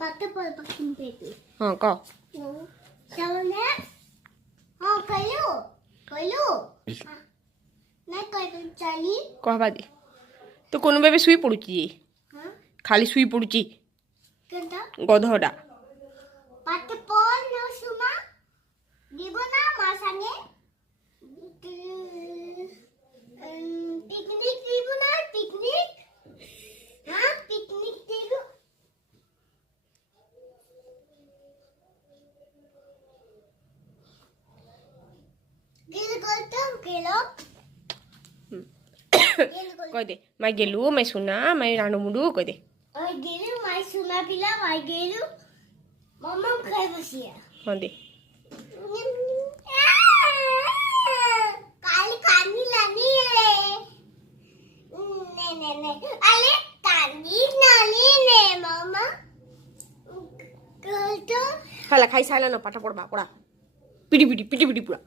Pakai pol pakai itu. હા કહો Jalannya. Oh, kayu. Kayu. Naik kayu cari. कहवा दे तो कोनो बेबी শুই পড়ুছি Hah? খালি শুই পড়ুছি Kenta? গধটা Pakai pol no suma. Di mana masanya? Piknik di mana? Piknik? Hah? Piknik di mana? Gila gotong gila. কই দে মাই গেলু মাই সোনা মাই রানু মুডু কই দে Oi gila, mai suna pila, mai gila. Mama kai besia. হ্যাঁ দে Kali kani lani le. Ne. Ale kani nani ne mama. Kalto. খালা খাই সাইলা না পাটা পড়বা পড়া পিটি পিটি পুরা